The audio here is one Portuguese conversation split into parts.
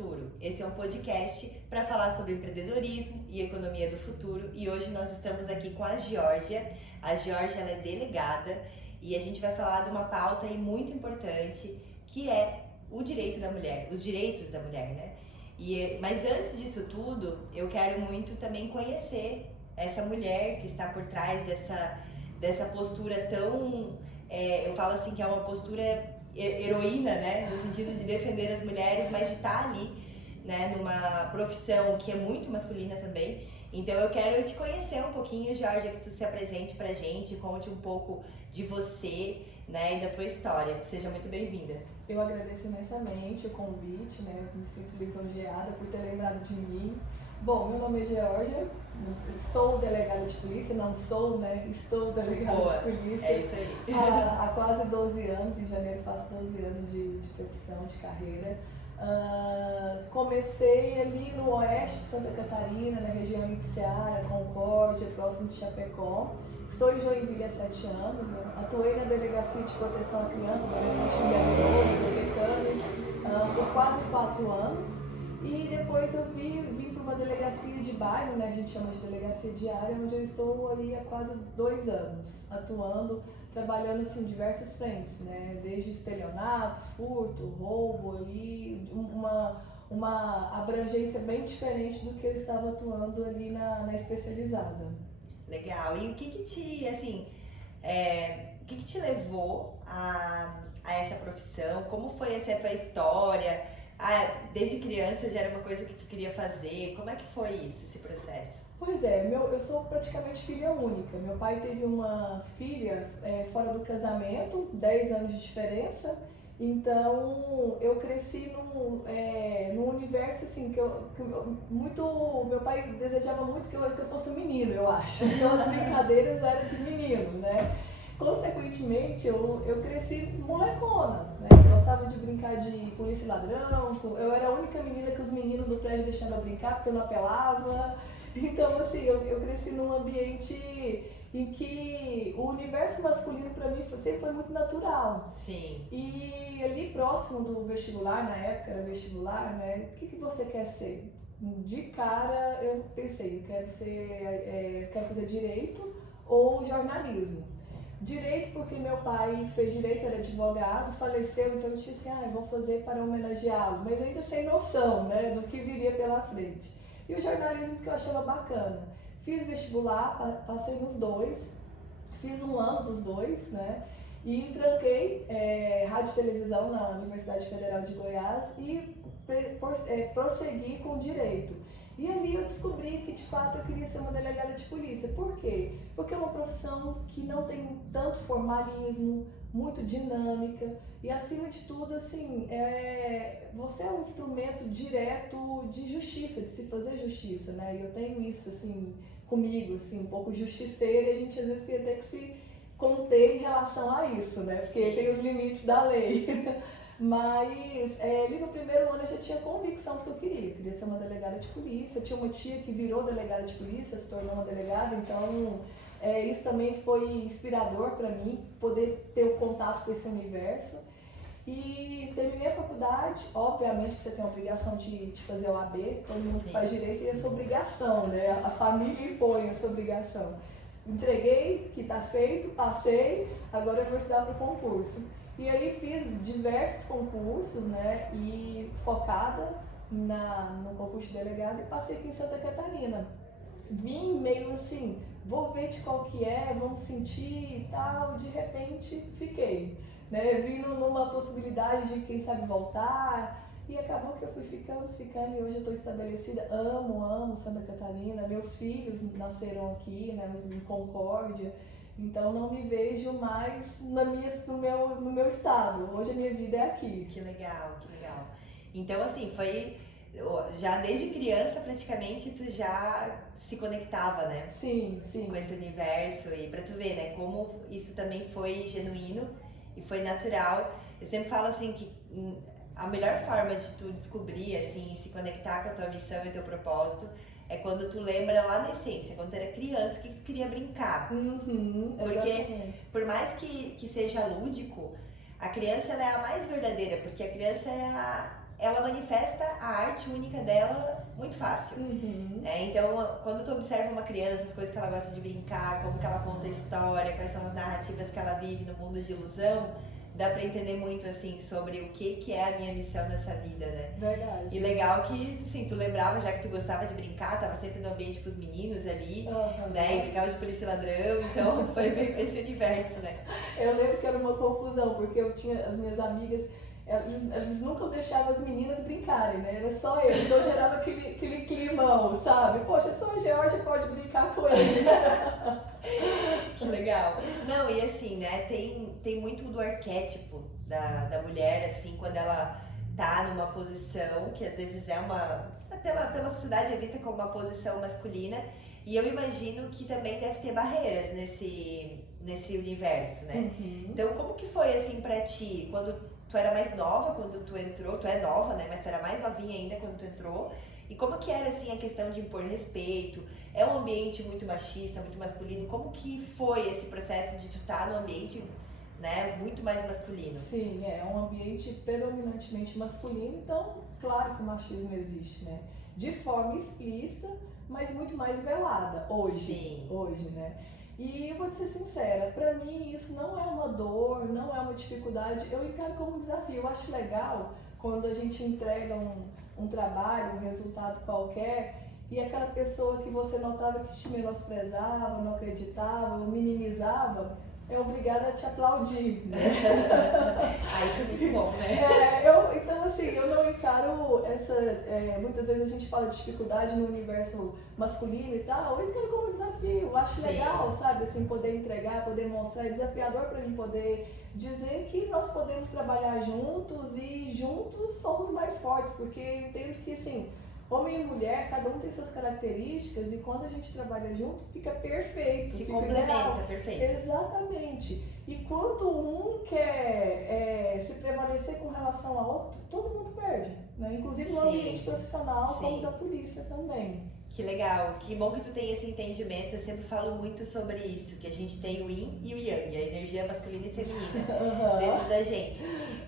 Futuro. Esse é um podcast para falar sobre empreendedorismo e economia do futuro e hoje nós estamos aqui com a Georgia. A Georgia ela é delegada e a gente vai falar de uma pauta aí muito importante que é o direito da mulher, os direitos da mulher, né? Mas antes disso tudo, eu quero muito também conhecer essa mulher que está por trás dessa postura tão, eu falo assim que é uma postura heroína, né, no sentido de defender as mulheres, mas de estar ali, né, numa profissão que é muito masculina também. Então eu quero te conhecer um pouquinho, Georgia, que tu se apresente pra gente, conte um pouco de você, né, e da tua história. Seja muito bem-vinda. Eu agradeço imensamente o convite, né, me sinto lisonjeada por ter lembrado de mim. Bom, meu nome é Georgia, estou delegada de polícia, não sou, né? Estou delegada Boa, de polícia é isso aí. há quase 12 anos, em janeiro faço 12 anos de profissão, de carreira. Comecei ali no oeste de Santa Catarina, na região de Ceará, Concórdia, próximo de Chapecó. Estou em Joinville há 7 anos, né? Atuei na Delegacia de Proteção à Criança, adolescente e Betânia, por quase 4 anos. E depois eu vim para uma delegacia de bairro, né, a gente chama de delegacia diária, onde eu estou aí há quase 2 anos, atuando, trabalhando assim, em diversas frentes, né, desde estelionato, furto, roubo, aí uma abrangência bem diferente do que eu estava atuando ali na especializada. Legal. E o que te, assim, o que te levou a essa profissão? Como foi essa tua história? Desde criança já era uma coisa que tu queria fazer. Como é que foi isso, esse processo? Pois é, eu sou praticamente filha única. Meu pai teve uma filha fora do casamento, 10 anos de diferença. Então eu cresci num universo assim meu pai desejava muito que eu fosse um menino, eu acho. Então as brincadeiras eram de menino, né? Consequentemente, eu cresci molecona, né? Gostava de brincar de polícia e ladrão, eu era a única menina que os meninos do prédio deixavam eu brincar porque eu não apelava. Então, assim, eu cresci num ambiente em que o universo masculino para mim sempre foi muito natural. Sim. E ali próximo do vestibular, na época era vestibular, né? O que você quer ser? De cara eu pensei, quero fazer direito ou jornalismo. Direito porque meu pai fez direito, era advogado, faleceu, então eu disse assim, vou fazer para homenageá-lo, mas ainda sem noção, né, do que viria pela frente. E o jornalismo que eu achava bacana. Fiz vestibular, passei nos dois, fiz um ano dos dois, né, e tranquei rádio e televisão na Universidade Federal de Goiás e prossegui com direito. E ali eu descobri que de fato eu queria ser uma delegada de polícia. Por quê? Porque é uma profissão que não tem tanto formalismo, muito dinâmica e acima de tudo, assim, você é um instrumento direto de justiça, de se fazer justiça, né? E eu tenho isso, assim, comigo, assim, um pouco justiceira e a gente às vezes tem até que se conter em relação a isso, né? Porque tem os limites da lei. Mas ali no primeiro ano eu já tinha convicção do que eu queria ser uma delegada de polícia. Eu tinha uma tia que virou delegada de polícia, se tornou uma delegada, então isso também foi inspirador para mim, poder ter o contato com esse universo. E terminei a faculdade, obviamente que você tem a obrigação de fazer o AB, todo mundo que faz direito tem essa obrigação, né? A família impõe essa obrigação. Entreguei, que está feito, passei, agora eu vou estudar para o concurso. E aí fiz diversos concursos, né, e focada no concurso de delegado e passei aqui em Santa Catarina. Vim meio assim, vou ver de qual que é, vamos sentir e tal, de repente fiquei. Né, vim numa possibilidade de quem sabe voltar e acabou que eu fui ficando e hoje eu estou estabelecida, amo Santa Catarina, meus filhos nasceram aqui, né, em Concórdia. Então não me vejo mais no meu estado. Hoje a minha vida é aqui. Que legal, que legal. Então assim, foi já desde criança praticamente tu já se conectava, né? Sim. Com esse universo e pra tu ver, né, como isso também foi genuíno e foi natural. Eu sempre falo assim que a melhor forma de tu descobrir assim, se conectar com a tua missão e teu propósito é quando tu lembra lá na essência, quando tu era criança, o que tu queria brincar. Porque, exatamente. Por mais que seja lúdico, a criança ela é a mais verdadeira, porque a criança ela manifesta a arte única dela muito fácil. Né? Então, quando tu observa uma criança, as coisas que ela gosta de brincar, como que ela conta a história, quais são as narrativas que ela vive no mundo de ilusão, dá pra entender muito, assim, sobre o que é a minha missão nessa vida, né? Verdade. E legal que, assim, tu lembrava, já que tu gostava de brincar, tava sempre no ambiente com os meninos ali, né? E brincava de polícia e ladrão, então foi bem pra esse universo, né? Eu lembro que era uma confusão, porque eu tinha as minhas amigas, eles nunca deixavam as meninas brincarem, né? Era só eu, então gerava aquele climão, sabe? Poxa, só a Georgia pode brincar com eles. Que legal. Não, e assim, né, tem muito do arquétipo da mulher, assim, quando ela tá numa posição que às vezes é pela sociedade é vista como uma posição masculina, e eu imagino que também deve ter barreiras nesse universo, né? Então, como que foi, assim, pra ti, quando tu era mais nova, quando tu entrou, tu é nova, né, mas tu era mais novinha ainda quando tu entrou, e como que era, assim, a questão de impor respeito? É um ambiente muito machista, muito masculino, como que foi esse processo de tu estar num ambiente, né, muito mais masculino? Sim, é um ambiente predominantemente masculino, então, claro que o machismo existe, né? De forma explícita, mas muito mais velada, hoje, né? E eu vou te ser sincera, pra mim isso não é uma dor, não é uma dificuldade, eu encaro como um desafio. Eu acho legal quando a gente entrega um trabalho, um resultado qualquer, e aquela pessoa que você notava que te menosprezava, não acreditava, ou minimizava, é obrigada a te aplaudir, né? Isso é muito bom, né? Então assim, eu não encaro essa, muitas vezes a gente fala de dificuldade no universo masculino e tal, eu encaro como desafio, eu acho legal, sabe, assim, poder entregar, poder mostrar, é desafiador para mim poder dizer que nós podemos trabalhar juntos e juntos somos mais fortes, porque eu entendo que, assim, homem e mulher, cada um tem suas características e quando a gente trabalha junto, fica perfeito. Se fica complementa, ideal. perfeito. Exatamente. E quando um quer se prevalecer com relação ao outro, todo mundo perde, né? Inclusive no ambiente profissional, como da polícia também. Que legal, que bom que tu tem esse entendimento. Eu sempre falo muito sobre isso, que a gente tem o yin e o yang, a energia masculina e feminina dentro da gente.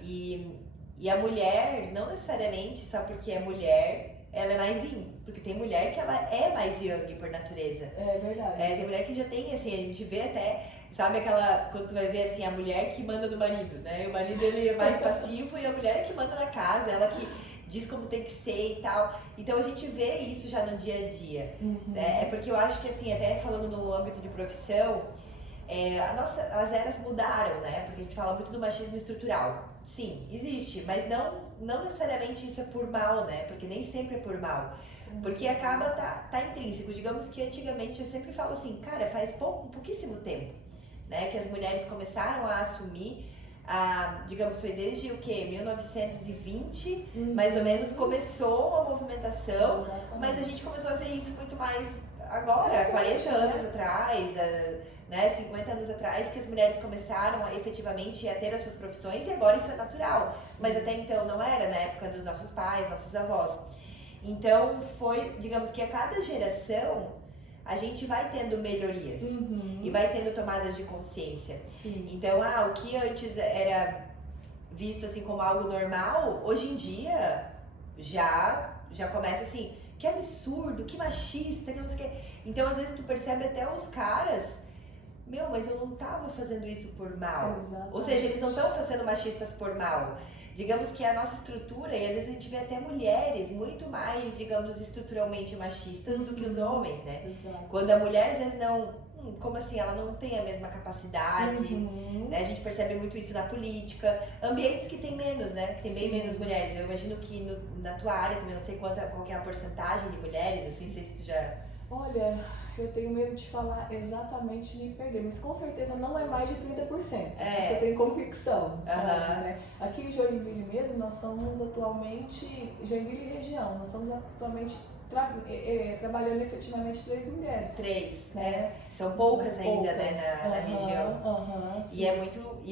E a mulher, não necessariamente só porque é mulher, ela é mais yin, porque tem mulher que ela é mais yang por natureza. É verdade. Tem mulher que já tem, assim, a gente vê até, sabe aquela, quando tu vai ver, assim, a mulher que manda no marido, né? O marido, ele é mais passivo e a mulher é que manda na casa, ela que diz como tem que ser e tal. Então a gente vê isso já no dia a dia, né? É porque eu acho que, assim, até falando no âmbito de profissão, as eras mudaram, né? Porque a gente fala muito do machismo estrutural. Sim, existe, mas não necessariamente isso é por mal, né? Porque nem sempre é por mal. Porque acaba, tá intrínseco. Digamos que antigamente eu sempre falo assim, cara, faz pouquíssimo tempo, né? Que as mulheres começaram a assumir, digamos, foi desde o quê? 1920, mais ou menos, começou uma movimentação, mas a gente começou a ver isso muito mais agora, 40 anos atrás, né, 50 anos atrás, que as mulheres começaram efetivamente a ter as suas profissões e agora isso é natural. Mas até então não era, na época dos nossos pais, nossos avós. Então foi, digamos que a cada geração a gente vai tendo melhorias e vai tendo tomadas de consciência. Então, o que antes era visto assim como algo normal, hoje em dia já começa assim, que absurdo, que machista, que não sei o que. Então, às vezes tu percebe até os caras, mas eu não tava fazendo isso por mal. Exatamente. Ou seja, eles não estão sendo machistas por mal. Digamos que a nossa estrutura, e às vezes a gente vê até mulheres muito mais, digamos, estruturalmente machistas do que os homens, né? Exato. Quando a mulher às vezes não, como assim, ela não tem a mesma capacidade, né? A gente percebe muito isso na política, ambientes que tem menos, né? Que tem bem menos mulheres. Eu imagino que na tua área também, não sei qual que é a porcentagem de mulheres, assim, não sei se tu já... Olha, eu tenho medo de falar exatamente de perder, mas com certeza não é mais de 30%. Isso eu tenho convicção, sabe, né? Aqui em Joinville mesmo, nós somos atualmente, Joinville e região, nós somos atualmente trabalhando efetivamente 3 mulheres. 3, né? São poucas ainda, né, na região. E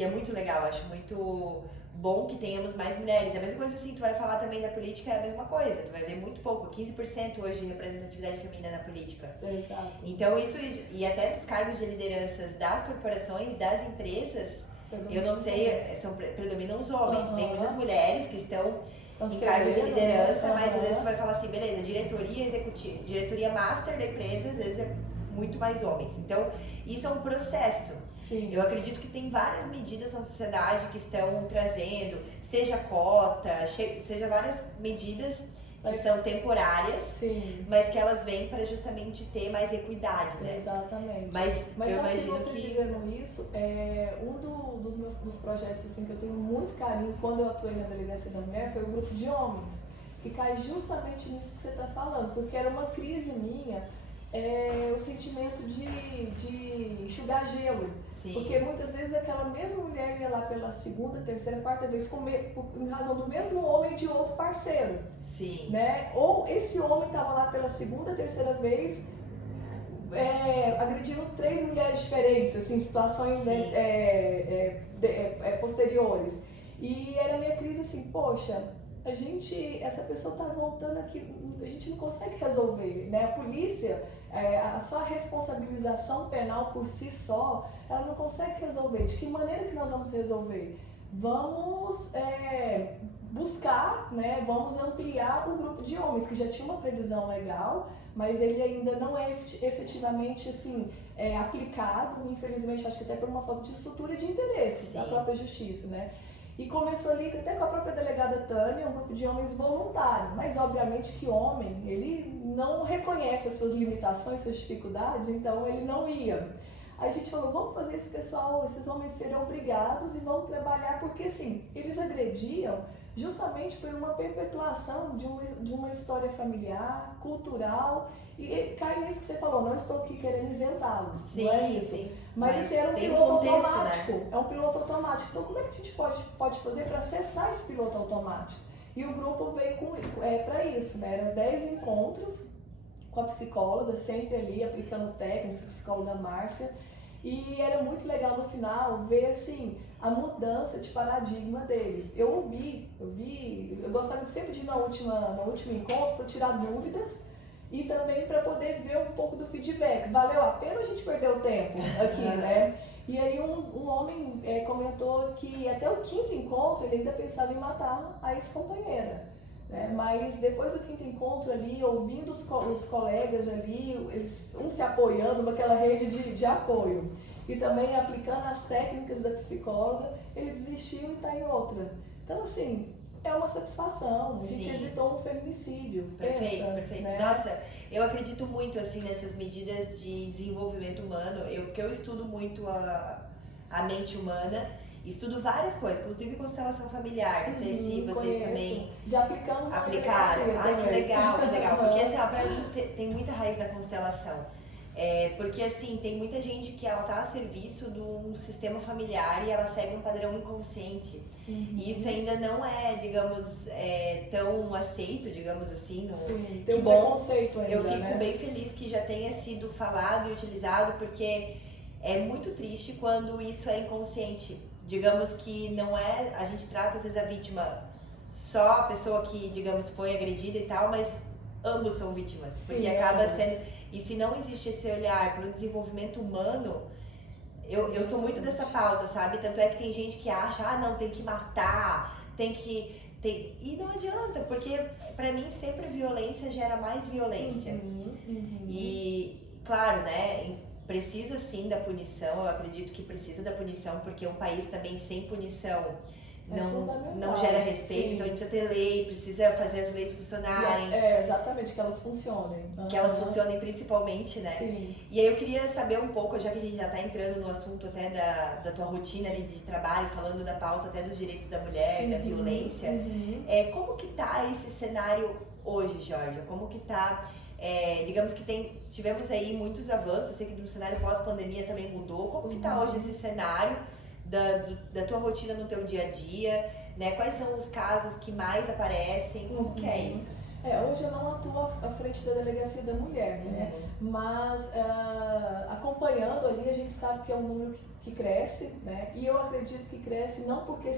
é muito legal, acho muito bom que tenhamos mais mulheres. A mesma coisa assim, tu vai falar também da política, é a mesma coisa. Tu vai ver muito pouco, 15% hoje de representatividade feminina na política. Exato. Então isso, e até dos cargos de lideranças das corporações, das empresas, eu não sei, predominam os homens. Tem muitas mulheres que estão em cargos de liderança, né? mas às vezes tu vai falar assim, beleza, diretoria executiva, diretoria master da empresa, às vezes é muito mais homens. Então, isso é um processo. Sim. Eu acredito que tem várias medidas na sociedade que estão trazendo, seja cota, seja várias medidas que são temporárias, sim, mas que elas vêm para justamente ter mais equidade, né? Exatamente. Mas eu sabe imagino que você dizendo isso, dos projetos assim, que eu tenho muito carinho quando eu atuei na Delegacia da Mulher foi o grupo de homens, que cai justamente nisso que você está falando, porque era uma crise minha, o sentimento de enxugar gelo. Sim. Porque muitas vezes aquela mesma mulher ia lá pela segunda, terceira, quarta vez em razão do mesmo homem de outro parceiro. Sim. Né? Ou esse homem estava lá pela segunda, terceira vez agredindo 3 mulheres diferentes, assim, situações posteriores. E era a minha crise assim, poxa, essa pessoa está voltando aqui, a gente não consegue resolver, né? A polícia, só a responsabilização penal por si só, ela não consegue resolver. De que maneira que nós vamos resolver? Vamos buscar, né? Vamos ampliar o grupo de homens, que já tinha uma previsão legal, mas ele ainda não é efetivamente assim, aplicado, infelizmente, acho que até por uma falta de estrutura e de interesse da própria justiça, né? E começou ali até com a própria delegada Tânia, um grupo de homens voluntário, mas obviamente que homem, ele não reconhece as suas limitações, suas dificuldades, então ele não ia. Aí a gente falou, vamos fazer esses homens serem obrigados e vão trabalhar, porque assim, eles agrediam justamente por uma perpetuação de uma história familiar, cultural, e cai nisso que você falou, não estou aqui querendo isentá-los, não é isso? Sim. Mas esse era um piloto automático, né? É um piloto automático. Então como é que a gente pode fazer para acessar esse piloto automático? E o grupo veio para isso, né? Eram 10 encontros com a psicóloga, sempre ali aplicando técnicas, a psicóloga Márcia, e era muito legal no final ver assim a mudança de paradigma deles. Eu gostava sempre de ir no último encontro para tirar dúvidas e também para poder ver um pouco do feedback. Valeu a pena a gente perder o tempo aqui, né? E aí um homem comentou que até o 5º encontro ele ainda pensava em matar a ex-companheira. Né? Mas depois do 5º encontro ali, ouvindo os colegas ali, eles se apoiando naquela rede de apoio e também aplicando as técnicas da psicóloga, ele desistiu e está em outra. Então assim, é uma satisfação, a gente evitou um feminicídio. Perfeito. Né? Nossa, eu acredito muito assim nessas medidas de desenvolvimento humano, porque eu estudo muito a mente humana. Estudo várias coisas, inclusive constelação familiar. Não sei se vocês conheço. Também já aplicamos aplicaram. Que legal. Porque assim, pra mim tem muita raiz da constelação. Porque assim, tem muita gente que ela tá a serviço de um sistema familiar e ela segue um padrão inconsciente. E isso ainda não é, digamos, tão aceito, digamos assim. Sim, tem um preconceito ainda, eu fico bem feliz que já tenha sido falado e utilizado, porque é muito triste quando isso é inconsciente. Digamos que não a gente trata às vezes a vítima só a pessoa que, digamos, foi agredida e tal, mas ambos são vítimas. Sim, porque acaba sendo, e se não existe esse olhar para o desenvolvimento humano, eu sou muito dessa pauta, sabe? Tanto é que tem gente que acha, não, tem que matar, e não adianta, porque pra mim sempre violência gera mais violência. E, claro, né, precisa sim da punição, eu acredito que precisa da punição, porque um país também sem punição não gera respeito, sim. Então a gente precisa ter lei, precisa fazer as leis funcionarem. Exatamente, que elas funcionem. Que elas funcionem principalmente, né? Sim. E aí eu queria saber um pouco, já que a gente já tá entrando no assunto até da tua rotina ali de trabalho, falando da pauta até dos direitos da mulher, da violência, como que tá esse cenário hoje, Georgia? Como que tá... digamos que tivemos aí muitos avanços, eu sei que no cenário pós-pandemia também mudou. Como que tá hoje esse cenário da tua rotina no teu dia a dia, né? Quais são os casos que mais aparecem? Como que é isso? Hoje eu não atuo à frente da Delegacia da Mulher, né? Mas acompanhando ali a gente sabe que é um número que cresce, né? E eu acredito que cresce não porque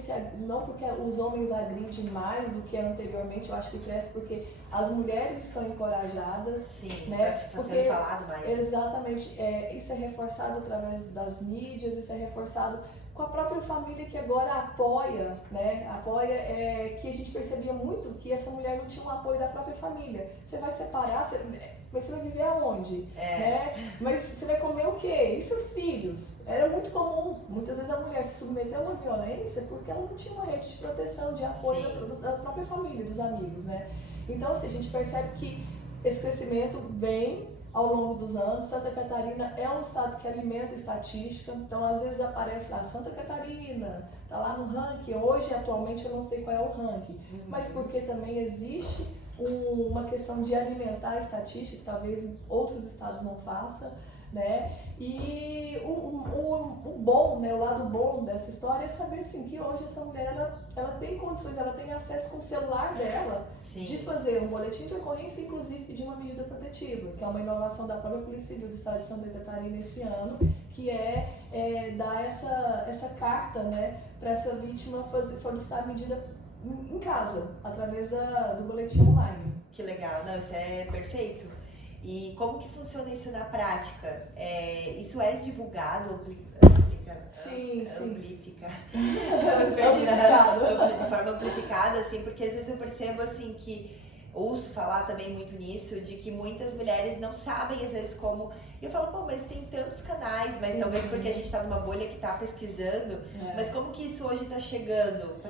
os homens agridem mais do que anteriormente, eu acho que cresce porque as mulheres estão encorajadas. Sim, né? Está sendo falado mais. Exatamente, isso é reforçado através das mídias, isso é reforçado com a própria família que agora apoia, né? Apoia, que a gente percebia muito que essa mulher não tinha um apoio da própria família. Você vai separar, mas você vai viver aonde? Né? Mas você vai comer o quê? E seus filhos? Era muito comum, muitas vezes a mulher se submeter a uma violência porque ela não tinha uma rede de proteção, de apoio da própria família, dos amigos, né? Então, assim, a gente percebe que esse crescimento vem ao longo dos anos. Santa Catarina é um estado que alimenta estatística, então às vezes aparece lá Santa Catarina, tá lá no ranking. Hoje, atualmente, eu não sei qual é o ranking, mas porque também existe uma questão de alimentar a estatística, que talvez outros estados não façam, né? E o bom, né, o lado bom dessa história é saber assim, que hoje essa mulher ela tem condições, ela tem acesso com o celular dela de fazer um boletim de ocorrência, inclusive pedir uma medida protetiva, que é uma inovação da própria Polícia Civil do Estado de Santa Catarina esse ano, que dar essa carta, né, para essa vítima solicitar a medida em casa, através do boletim online. Que legal, não, isso é perfeito. E como que funciona isso na prática? Isso é divulgado, Sim. Amplifica. Amplificado. De forma amplificada, assim, porque às vezes eu percebo assim que ouço falar também muito nisso, de que muitas mulheres não sabem às vezes como. E eu falo, pô, mas tem tantos canais, mas talvez porque a gente está numa bolha que está pesquisando, mas como que isso hoje está chegando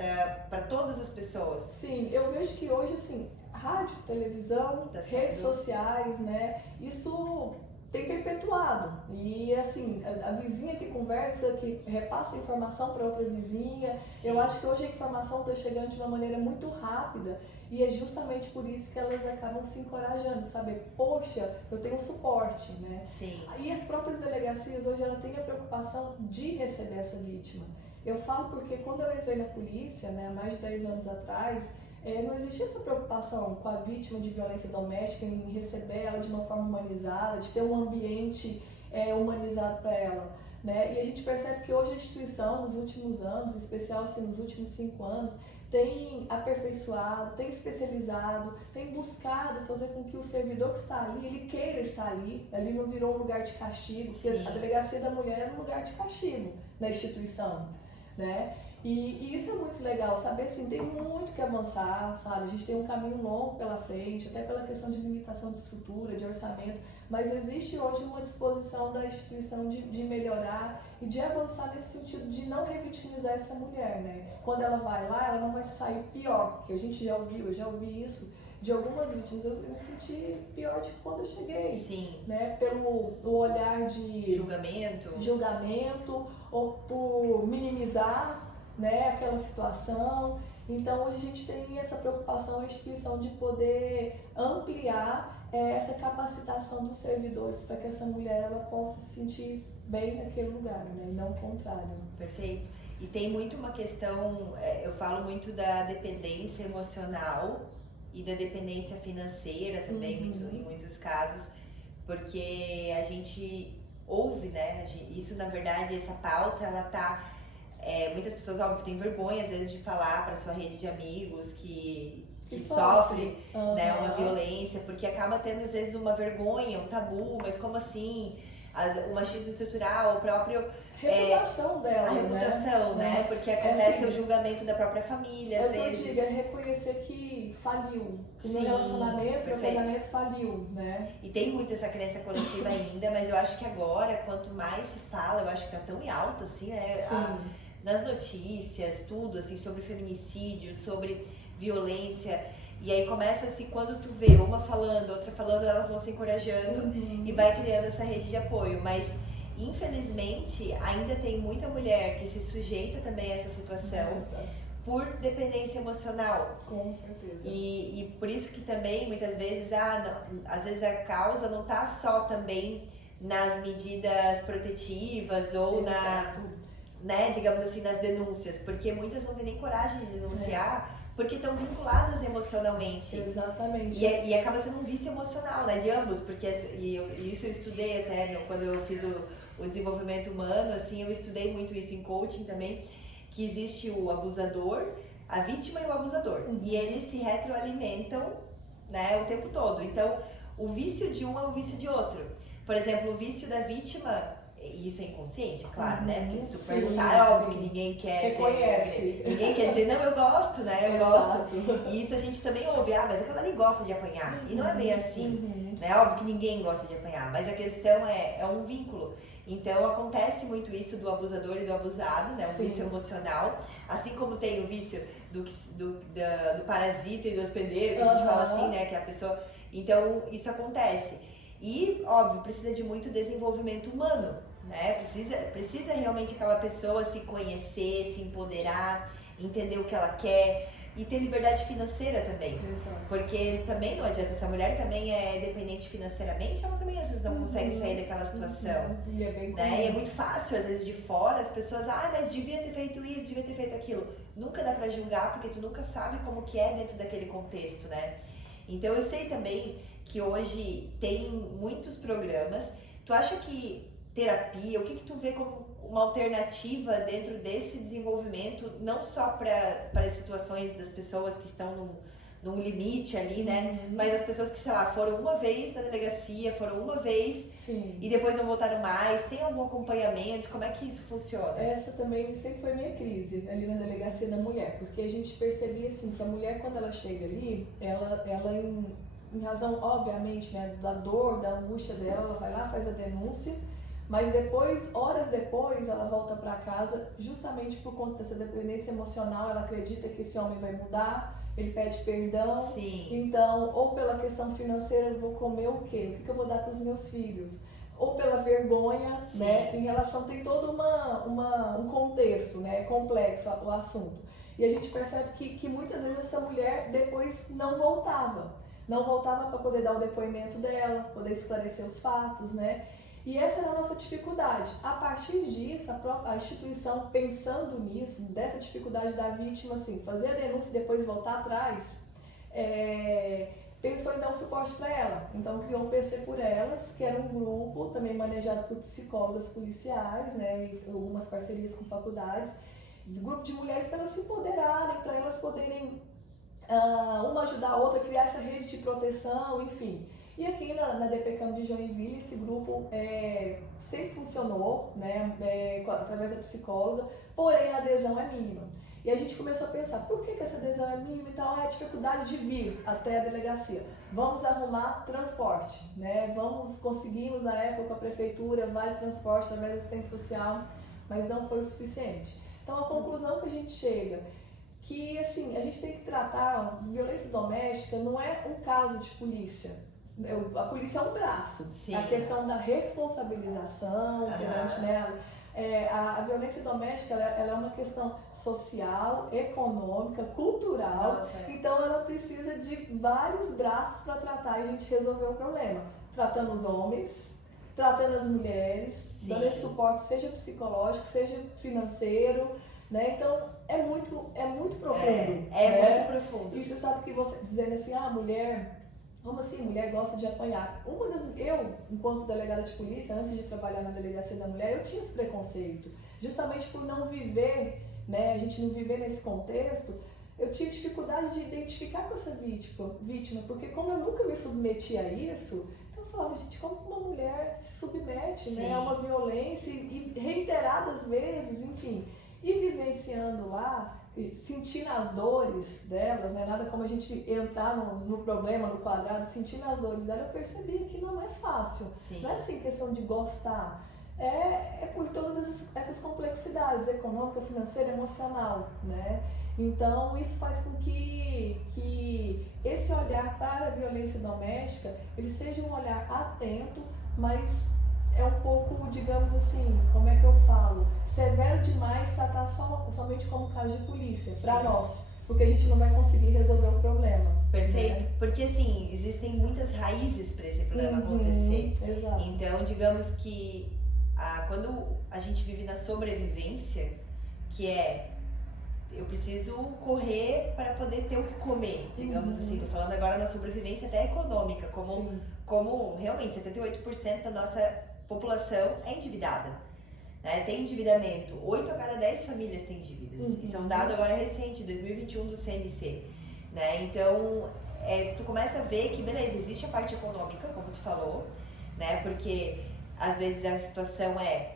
para todas as pessoas? Sim, eu vejo que hoje, assim, rádio, televisão, redes sociais, né, isso tem perpetuado. E assim, a vizinha que conversa, que repassa informação para outra vizinha, eu acho que hoje a informação está chegando de uma maneira muito rápida e é justamente por isso que elas acabam se encorajando, saber, poxa, eu tenho suporte, né? Sim. E as próprias delegacias hoje ela têm a preocupação de receber essa vítima. Eu falo porque quando eu entrei na polícia, né, há mais de 10 anos atrás, não existia essa preocupação com a vítima de violência doméstica em receber ela de uma forma humanizada, de ter um ambiente humanizado para ela, né? E a gente percebe que hoje a instituição, nos últimos anos, em especial assim, nos últimos 5 anos, tem aperfeiçoado, tem especializado, tem buscado fazer com que o servidor que está ali, ele queira estar ali. Ali não virou um lugar de castigo, porque a delegacia da mulher era um lugar de castigo na instituição, né? E isso é muito legal, saber assim, tem muito que avançar, sabe? A gente tem um caminho longo pela frente, até pela questão de limitação de estrutura, de orçamento, mas existe hoje uma disposição da instituição de melhorar e de avançar nesse sentido de não revitimizar essa mulher, né? Quando ela vai lá, ela não vai sair pior, porque a gente já ouviu, eu já ouvi isso de algumas vítimas, eu me senti pior de quando eu cheguei. Sim. Né? Pelo olhar de julgamento ou por minimizar, né, aquela situação. Então hoje a gente tem essa preocupação, a instituição, de poder ampliar essa capacitação dos servidores para que essa mulher ela possa se sentir bem naquele lugar, né, e não o contrário. Perfeito. E tem muito uma questão, eu falo muito da dependência emocional e da dependência financeira também, em muitos casos, porque a gente ouve, né, isso na verdade, essa pauta, ela tá... muitas pessoas, óbvio, têm vergonha às vezes de falar para sua rede de amigos que sofre, né, uma violência, porque acaba tendo às vezes uma vergonha, um tabu, mas como assim? O machismo estrutural, o próprio... reputação dela, a reputação, né? Porque acontece assim, o julgamento da própria família, às vezes. Eu digo, é reconhecer que faliu, que no relacionamento, meu casamento faliu, né? E tem muito essa crença coletiva ainda, mas eu acho que agora, quanto mais se fala, eu acho que tá tão em alta, assim, né? Nas notícias, tudo, assim, sobre feminicídio, sobre violência. E aí começa-se, quando tu vê uma falando, outra falando, elas vão se encorajando e vai criando essa rede de apoio. Mas, infelizmente, ainda tem muita mulher que se sujeita também a essa situação por dependência emocional. Com certeza. E por isso que também, muitas vezes, às vezes a causa não tá só também nas medidas protetivas ou né, digamos assim, nas denúncias, porque muitas não têm nem coragem de denunciar, porque estão vinculadas emocionalmente. Exatamente. E acaba sendo um vício emocional, né, de ambos, porque isso eu estudei até quando eu fiz o desenvolvimento humano, assim, eu estudei muito isso em coaching também, que existe o abusador, a vítima e o abusador, e eles se retroalimentam, né, o tempo todo. Então, o vício de um é o vício de outro. Por exemplo, o vício da vítima, isso é inconsciente, claro, né? Porque se tu Sim, perguntar, é óbvio sim. que ninguém quer Reconhece. ninguém quer dizer, não, eu gosto, né? Eu Exato. gosto. E isso a gente também ouve, mas aquela ali gosta de apanhar. E não é bem assim, né? Óbvio que ninguém gosta de apanhar, mas a questão é um vínculo. Então acontece muito isso do abusador e do abusado, né? O Sim. vício emocional. Assim como tem o vício do parasita e do hospedeiro, que a gente fala assim, né? Que a pessoa. Então isso acontece. E, óbvio, precisa de muito desenvolvimento humano, né? Precisa realmente aquela pessoa se conhecer, se empoderar, entender o que ela quer e ter liberdade financeira também. Exato. Porque também não adianta, essa mulher também é dependente financeiramente, ela também às vezes não consegue sair daquela situação. E é bem né? comum. E é muito fácil, às vezes, de fora, as pessoas, mas devia ter feito isso, devia ter feito aquilo. Nunca dá pra julgar, porque tu nunca sabe como que é dentro daquele contexto, né? Então eu sei também que hoje tem muitos programas. Tu acha que terapia, o que tu vê como uma alternativa dentro desse desenvolvimento, não só para as situações das pessoas que estão num limite ali, né? Mas as pessoas que, sei lá, foram uma vez na delegacia, foram uma vez Sim. e depois não voltaram mais. Tem algum acompanhamento? Como é que isso funciona? Essa também sempre foi minha crise ali na delegacia da mulher, porque a gente percebia assim que a mulher, quando ela chega ali, ela em razão, obviamente, né, da dor, da angústia dela, ela vai lá, faz a denúncia, mas depois, horas depois, ela volta para casa justamente por conta dessa dependência emocional. Ela acredita que esse homem vai mudar, ele pede perdão. Sim. Então, ou pela questão financeira, eu vou comer o quê? O que eu vou dar para os meus filhos? Ou pela vergonha, Sim. né? Em relação, tem todo um contexto, né? Complexo o assunto. E a gente percebe que muitas vezes essa mulher depois não voltava para poder dar o depoimento dela, poder esclarecer os fatos, né? E essa era a nossa dificuldade. A partir disso, a instituição, pensando nisso, dessa dificuldade da vítima, assim, fazer a denúncia e depois voltar atrás, pensou em dar um suporte para ela. Então criou um PC por Elas, que era um grupo também manejado por psicólogas policiais, né, e algumas parcerias com faculdades, grupo de mulheres para elas se empoderarem, para elas poderem uma ajudar a outra, criar essa rede de proteção, enfim. E aqui na DPCAM de Joinville, esse grupo sempre funcionou, né, através da psicóloga, porém a adesão é mínima. E a gente começou a pensar, por que essa adesão é mínima? Então, é a dificuldade de vir até a delegacia. Vamos arrumar transporte, né? Conseguimos na época a prefeitura, vale transporte através da assistência social, mas não foi o suficiente. Então, a conclusão que a gente chega, que assim, a gente tem que tratar violência doméstica, não é um caso de polícia. A polícia é um braço. Sim. A questão da responsabilização perante nela. A violência doméstica ela é uma questão social, econômica, cultural. Nossa, Então ela precisa de vários braços para tratar e a gente resolver o problema. Tratando os homens, tratando as mulheres, Sim. dando esse suporte, seja psicológico, seja financeiro, né? Então é muito profundo. Né? Muito profundo. E você sabe que você dizendo assim, mulher. Como assim? Mulher gosta de apanhar. Eu, enquanto delegada de polícia, antes de trabalhar na delegacia da mulher, eu tinha esse preconceito. Justamente por não viver, né? A gente não viver nesse contexto, eu tinha dificuldade de identificar com essa vítima, porque como eu nunca me submeti a isso, então eu falava, gente, como uma mulher se submete, né, a uma violência e reiteradas vezes, enfim. E vivenciando lá, sentindo as dores delas, né? Nada como a gente entrar no problema, no quadrado, sentindo as dores dela, eu percebi que não é fácil. Sim. Não é assim questão de gostar. É por todas essas complexidades, econômica, financeira, emocional, né? Então isso faz com que esse olhar para a violência doméstica, ele seja um olhar atento, mas é um pouco, digamos assim, como é que eu falo? Severo demais tratar somente como caso de polícia, para nós, porque a gente não vai conseguir resolver o problema. Perfeito, né? Porque assim, existem muitas raízes para esse problema acontecer. Exato. Então, digamos que quando a gente vive na sobrevivência, que eu preciso correr para poder ter o que comer, digamos assim, tô falando agora na sobrevivência até econômica, como realmente 78% da nossa população é endividada, né? Tem endividamento, 8 a cada 10 famílias têm dívidas, isso é um dado agora recente, 2021 do CNC, né? Então, tu começa a ver que, beleza, existe a parte econômica, como tu falou, né? Porque Às vezes a situação é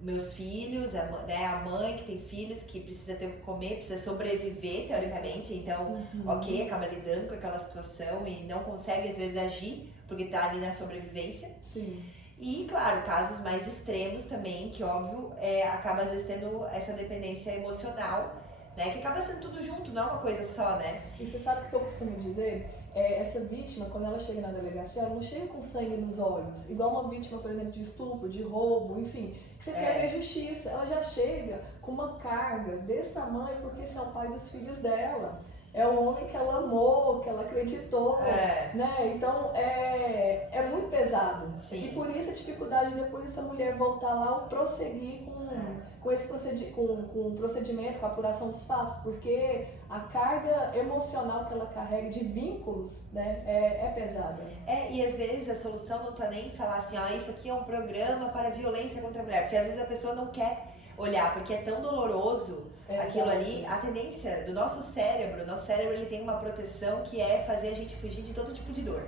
meus filhos, né, a mãe que tem filhos que precisa ter o que comer, precisa sobreviver, teoricamente, então, ok, acaba lidando com aquela situação e não consegue, às vezes, agir, porque tá ali na sobrevivência. Sim. E, claro, casos mais extremos também, que, óbvio, acaba, às vezes, tendo essa dependência emocional, né, que acaba sendo tudo junto, não é uma coisa só, né? E você sabe o que eu costumo dizer? Essa vítima, quando ela chega na delegacia, ela não chega com sangue nos olhos, igual uma vítima, por exemplo, de estupro, de roubo, enfim, que você quer ver justiça. Ela já chega com uma carga desse tamanho porque esse é o pai dos filhos dela. É o homem que ela amou, que ela acreditou, né? Então é muito pesado. Sim. E por isso a dificuldade depois dessa mulher voltar lá ou prosseguir com esse com o procedimento, com a apuração dos fatos, porque a carga emocional que ela carrega de vínculos, né, é pesada. E às vezes a solução não tá nem em falar assim, isso aqui é um programa para violência contra a mulher, porque às vezes a pessoa não quer olhar, porque é tão doloroso aquilo ali. A tendência do nosso cérebro ele tem uma proteção que é fazer a gente fugir de todo tipo de dor.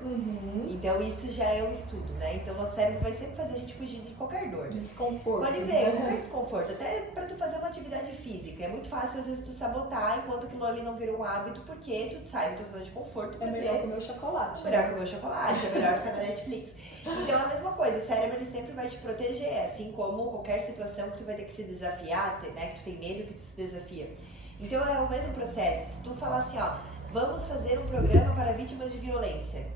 Então isso já é um estudo, né? Então nosso cérebro vai sempre fazer a gente fugir de qualquer dor. De desconforto. Pode ver, qualquer desconforto, até pra tu fazer uma atividade física. É muito fácil às vezes tu sabotar enquanto aquilo ali não vira um hábito, porque tu sai da tua zona de conforto pra melhor comer o chocolate. Melhor comer o chocolate, é melhor ficar na Netflix. Então é a mesma coisa, o cérebro ele sempre vai te proteger, assim como qualquer situação que tu vai ter que se desafiar, né, que tu tem medo que tu se desafia. Então é o mesmo processo. Se tu falar assim, vamos fazer um programa para vítimas de violência.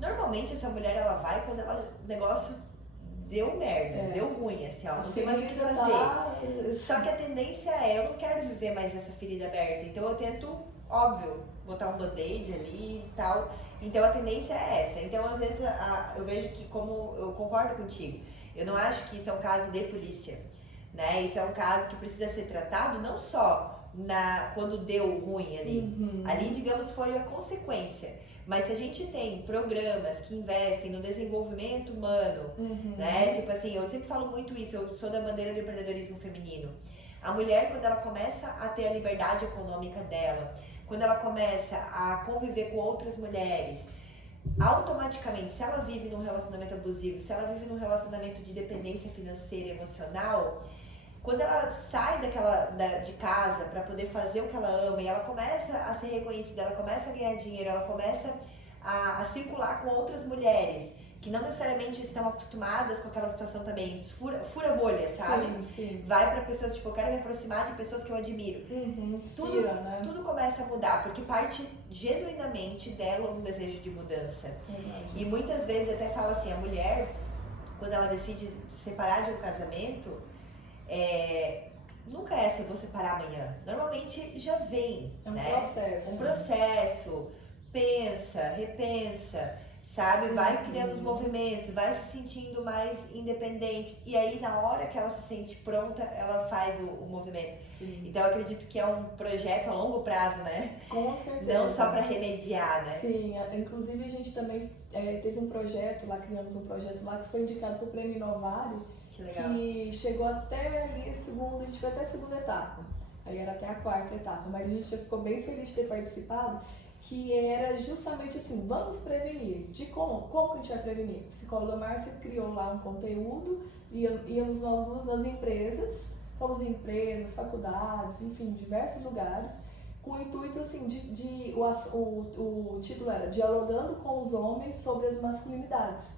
Normalmente essa mulher ela vai quando o negócio deu merda, deu ruim, assim, não tem mais o que fazer. Só que a tendência eu não quero viver mais essa ferida aberta, então eu tento, óbvio, botar um band-aid ali e tal. Então a tendência é essa. Então às vezes eu vejo que, como eu concordo contigo, eu não acho que isso é um caso de polícia, né? Isso é um caso que precisa ser tratado não só quando deu ruim ali. Ali, digamos, foi a consequência. Mas se a gente tem programas que investem no desenvolvimento humano, né? Tipo assim, eu sempre falo muito isso, eu sou da bandeira do empreendedorismo feminino. A mulher, quando ela começa a ter a liberdade econômica dela, quando ela começa a conviver com outras mulheres, automaticamente, se ela vive num relacionamento abusivo, se ela vive num relacionamento de dependência financeira e emocional, quando ela sai de casa para poder fazer o que ela ama e ela começa a ser reconhecida, ela começa a ganhar dinheiro, ela começa a circular com outras mulheres que não necessariamente estão acostumadas com aquela situação também, fura bolha, sabe? Sim. Vai para pessoas, tipo, eu quero me aproximar de pessoas que eu admiro. Inspira, né? Tudo começa a mudar, porque parte genuinamente dela um desejo de mudança. E muitas vezes até fala assim, a mulher, quando ela decide se separar de um casamento, nunca se eu vou separar amanhã. Normalmente já vem, um processo, pensa, repensa, sabe? Vai criando os movimentos, vai se sentindo mais independente. E aí, na hora que ela se sente pronta, ela faz o movimento. Sim. Então, eu acredito que é um projeto a longo prazo, né? Com certeza. Não só para remediar, né? Sim, inclusive a gente também teve um projeto lá, criamos um projeto lá que foi indicado para o Prêmio Inovare, que chegou até ali a gente foi até a segunda etapa, aí era até a quarta etapa, mas a gente já ficou bem feliz de ter participado, que era justamente assim, vamos prevenir. Como que a gente vai prevenir? A psicóloga Márcia criou lá um conteúdo, íamos nós duas nas empresas, fomos em empresas, faculdades, enfim, diversos lugares, com o intuito assim, o título era Dialogando com os Homens sobre as Masculinidades.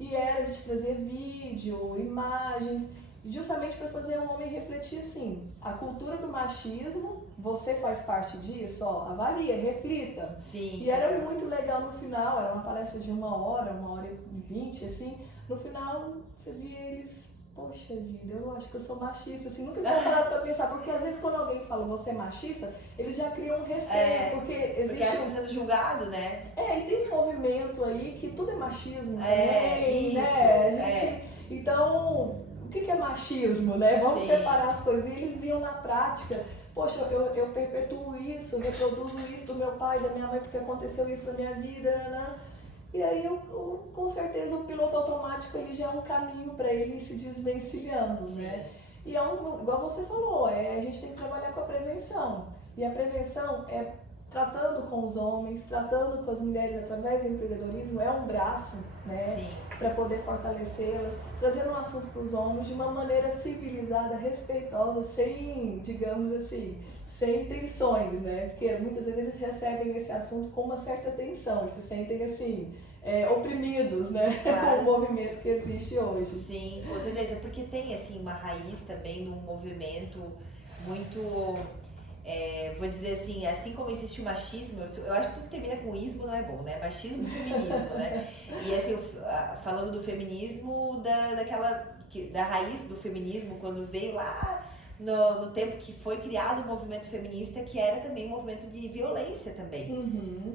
E a gente trazer vídeo, imagens, justamente para fazer o homem refletir assim, a cultura do machismo, você faz parte disso, avalia, reflita. Sim. E era muito legal no final, era uma palestra de 1h20, assim, no final você via eles, poxa vida, eu acho que eu sou machista, assim, nunca tinha parado pra pensar, porque às vezes quando alguém fala você é machista, eles já criam um receio, porque existe... Porque acha sendo julgado, né? E tem um movimento aí que tudo é machismo também, isso, né? Então, o que é machismo, né? Vamos Sim. separar as coisas. E eles viam na prática, poxa, eu perpetuo isso, reproduzo isso do meu pai, da minha mãe, porque aconteceu isso na minha vida, né? E aí, com certeza, o piloto automático ele já é um caminho para ele ir se desvencilhando, né? E igual você falou, a gente tem que trabalhar com a prevenção. E a prevenção é tratando com os homens, tratando com as mulheres através do empreendedorismo, é um braço, né? Sim. Para poder fortalecê-las, trazendo um assunto para os homens de uma maneira civilizada, respeitosa, sem, digamos assim, sem tensões, né? Porque muitas vezes eles recebem esse assunto com uma certa tensão, eles se sentem assim, oprimidos, né? Claro. Com o movimento que existe hoje. Sim, com certeza, porque tem assim uma raiz também num movimento muito, vou dizer assim como existe o machismo, eu acho que tudo que termina com ismo não é bom, né? Machismo e feminismo, né? E assim, falando do feminismo, da raiz do feminismo, quando veio lá no tempo que foi criado o movimento feminista, que era também um movimento de violência também.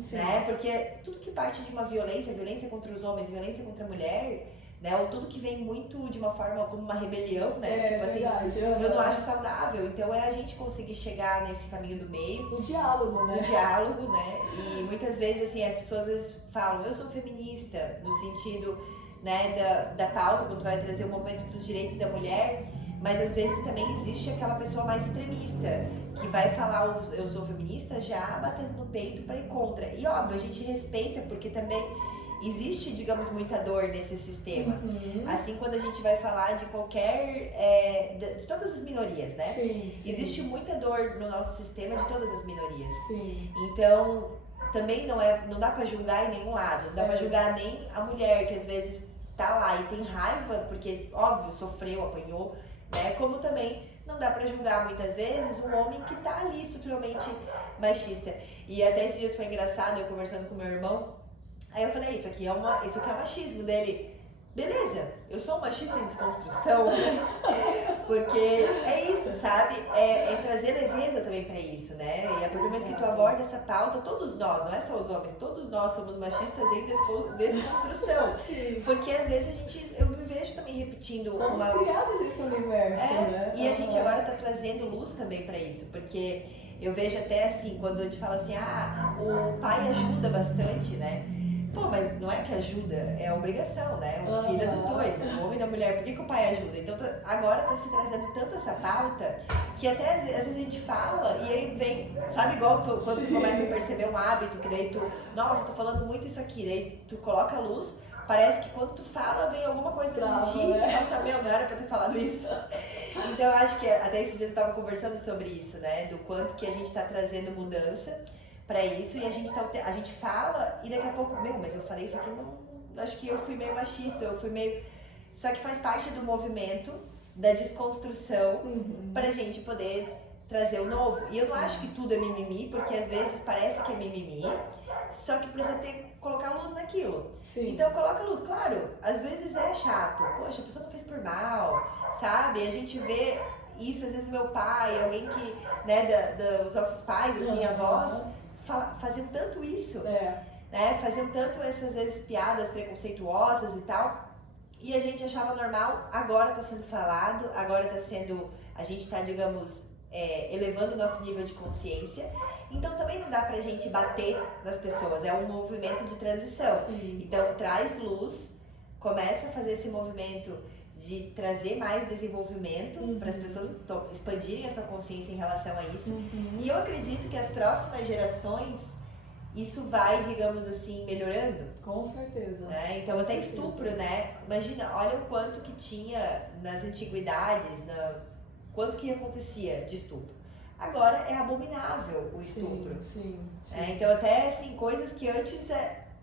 Sim. Né? Porque tudo que parte de uma violência contra os homens, violência contra a mulher, né? Ou tudo que vem muito de uma forma como uma rebelião, né? Tipo assim, eu não acho saudável. Então é a gente conseguir chegar nesse caminho do meio. O diálogo, né? O diálogo, né? E muitas vezes, assim, as pessoas às vezes falam, eu sou feminista, no sentido, né, da pauta, quando vai trazer o movimento dos direitos da mulher, mas às vezes também existe aquela pessoa mais extremista, que vai falar eu sou feminista já batendo no peito para ir contra. E óbvio, a gente respeita, porque também existe, digamos, muita dor nesse sistema. Assim, quando a gente vai falar de qualquer, de todas as minorias, né? Sim. Existe muita dor no nosso sistema de todas as minorias. Sim. Então, também não dá pra julgar em nenhum lado. Não dá pra julgar nem a mulher que às vezes tá lá e tem raiva, porque, óbvio, sofreu, apanhou, né? Como também não dá pra julgar muitas vezes um homem que tá ali estruturalmente machista. E até esses dias foi engraçado, eu conversando com meu irmão, aí eu falei, isso aqui é machismo dele. Beleza, eu sou um machista em desconstrução, porque é isso, sabe? É trazer leveza também pra isso, né? E a partir do momento que tu aborda essa pauta, todos nós, não é só os homens, todos nós somos machistas em desconstrução. Sim. Porque às vezes eu me vejo também repetindo Fomos criados nesse universo, né? E a gente agora tá trazendo luz também pra isso, porque eu vejo até assim, quando a gente fala assim, o pai ajuda bastante, né? Pô, mas não é que ajuda, é obrigação, né? O filho é dos dois, o homem e da mulher, por que o pai ajuda? Então agora tá se trazendo tanto essa pauta que até às vezes a gente fala e aí vem, sabe, igual quando tu começa a perceber um hábito, que daí nossa, tô falando muito isso aqui, daí tu coloca a luz, parece que quando tu fala vem alguma coisa dentro de ti e tu fala, meu, não era pra ter falado isso. Então eu acho que até esse dia eu tava conversando sobre isso, né? Do quanto que a gente tá trazendo mudança pra isso e a gente fala e daqui a pouco, mas eu falei isso aqui, acho que eu fui meio machista, só que faz parte do movimento da desconstrução pra gente poder trazer o novo. E eu não acho que tudo é mimimi, porque às vezes parece que é mimimi, só que precisa colocar luz naquilo. Sim. Então coloca luz, claro, às vezes é chato, poxa, a pessoa não fez por mal, sabe? A gente vê isso, às vezes meu pai, alguém que, né, dos nossos pais, assim, avós, faziam tanto isso, né? Faziam tanto essas vezes piadas preconceituosas e tal, e a gente achava normal, agora tá sendo falado, a gente tá, digamos, elevando o nosso nível de consciência, então também não dá pra gente bater nas pessoas, é um movimento de transição. Sim. Então traz luz, começa a fazer esse movimento de trazer mais desenvolvimento para as pessoas expandirem a sua consciência em relação a isso. E eu acredito que as próximas gerações, isso vai, digamos assim, melhorando. Com certeza. Né? Então até estupro, né? Imagina, olha o quanto que tinha nas antiguidades, quanto que acontecia de estupro. Agora é abominável o estupro. Sim. Então até assim, coisas que antes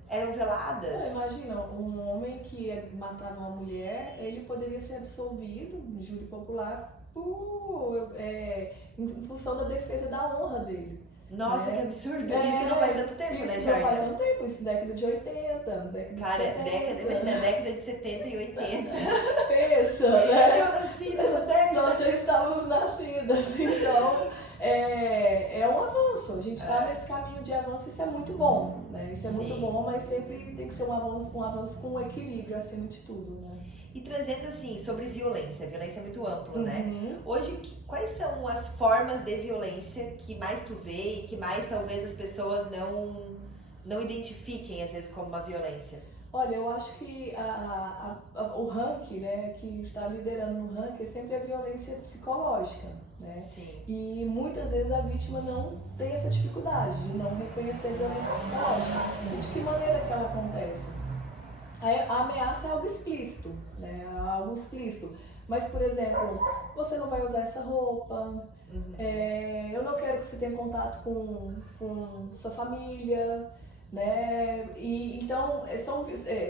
eram veladas. Imagina, um homem que matava uma mulher, ele poderia ser absolvido em júri popular em função da defesa da honra dele. Nossa, que absurdo! Isso não faz tanto tempo, né, Jorge? Isso não faz tanto tempo, isso década de 80, Cara, imagina, década de 70 e 80. Pensa, né? Eu nasci nessa década. Nós já estávamos nascidas, então é um avanço. A gente está nesse caminho de avanço, isso é muito bom, né? Isso é muito bom, mas sempre tem que ser um avanço com equilíbrio acima de tudo, né? E trazendo assim, sobre violência é muito amplo, né? Hoje, quais são as formas de violência que mais tu vê e que mais talvez as pessoas não identifiquem às vezes como uma violência? Olha, eu acho que o ranking, né, que está liderando no ranking é sempre a violência psicológica, né? Sim. E muitas vezes a vítima não tem essa dificuldade de não reconhecer a violência psicológica. E de que maneira que ela acontece? A ameaça é algo explícito, né? Algo explícito. Mas, por exemplo, você não vai usar essa roupa, eu não quero que você tenha contato com sua família, né? E então